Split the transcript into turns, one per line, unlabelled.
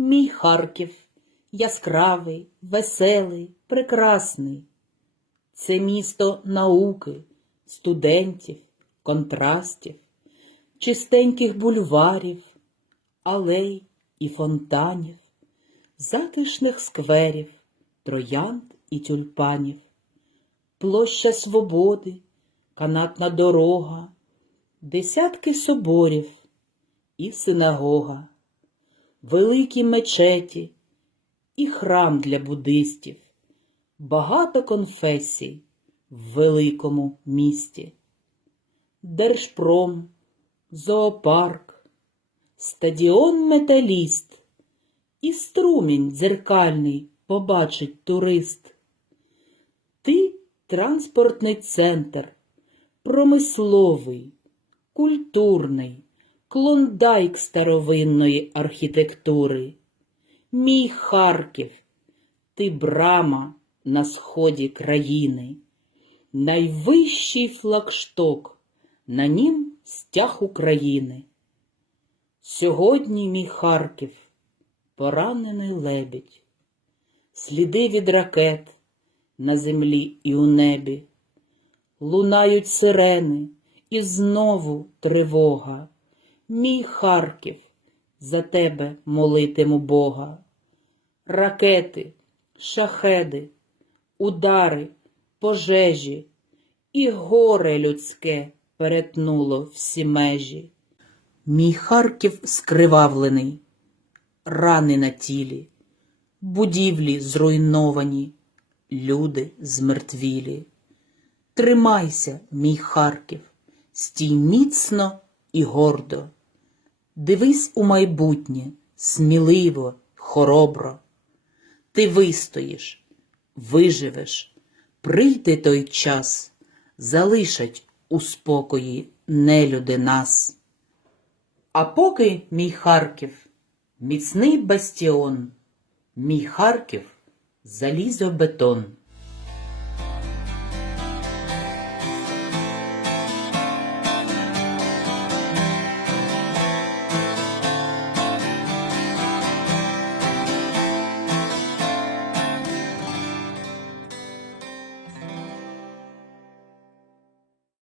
Мій Харків. Яскравий, веселий, прекрасний. Це місто науки, студентів, контрастів, чистеньких бульварів, алей і фонтанів, затишних скверів, троянд і тюльпанів, площа свободи, канатна дорога, десятки соборів і синагога, великі мечеті і храм для буддистів, багато конфесій в великому місті, Держпром, зоопарк, стадіон Металіст і струмінь дзеркальний побачить турист. Ти транспортний центр, промисловий, культурний, клондайк старовинної архітектури. Мій Харків, ти брама на сході країни, найвищий флагшток, на нім стяг України. Сьогодні мій Харків, поранений лебідь, сліди від ракет на землі і у небі, лунають сирени, і знову тривога. Мій Харків, за тебе молитиму Бога. Ракети, шахеди, удари, пожежі і горе людське перетнуло всі межі. Мій Харків скривавлений, рани на тілі, будівлі зруйновані, люди змертвілі. Тримайся, мій Харків, стій міцно і гордо. Дивись у майбутнє, сміливо, хоробро. Ти вистоїш, виживеш, прийде той час, залишать у спокої нелюди нас. А поки мій Харків, міцний бастіон, мій Харків залізобетон.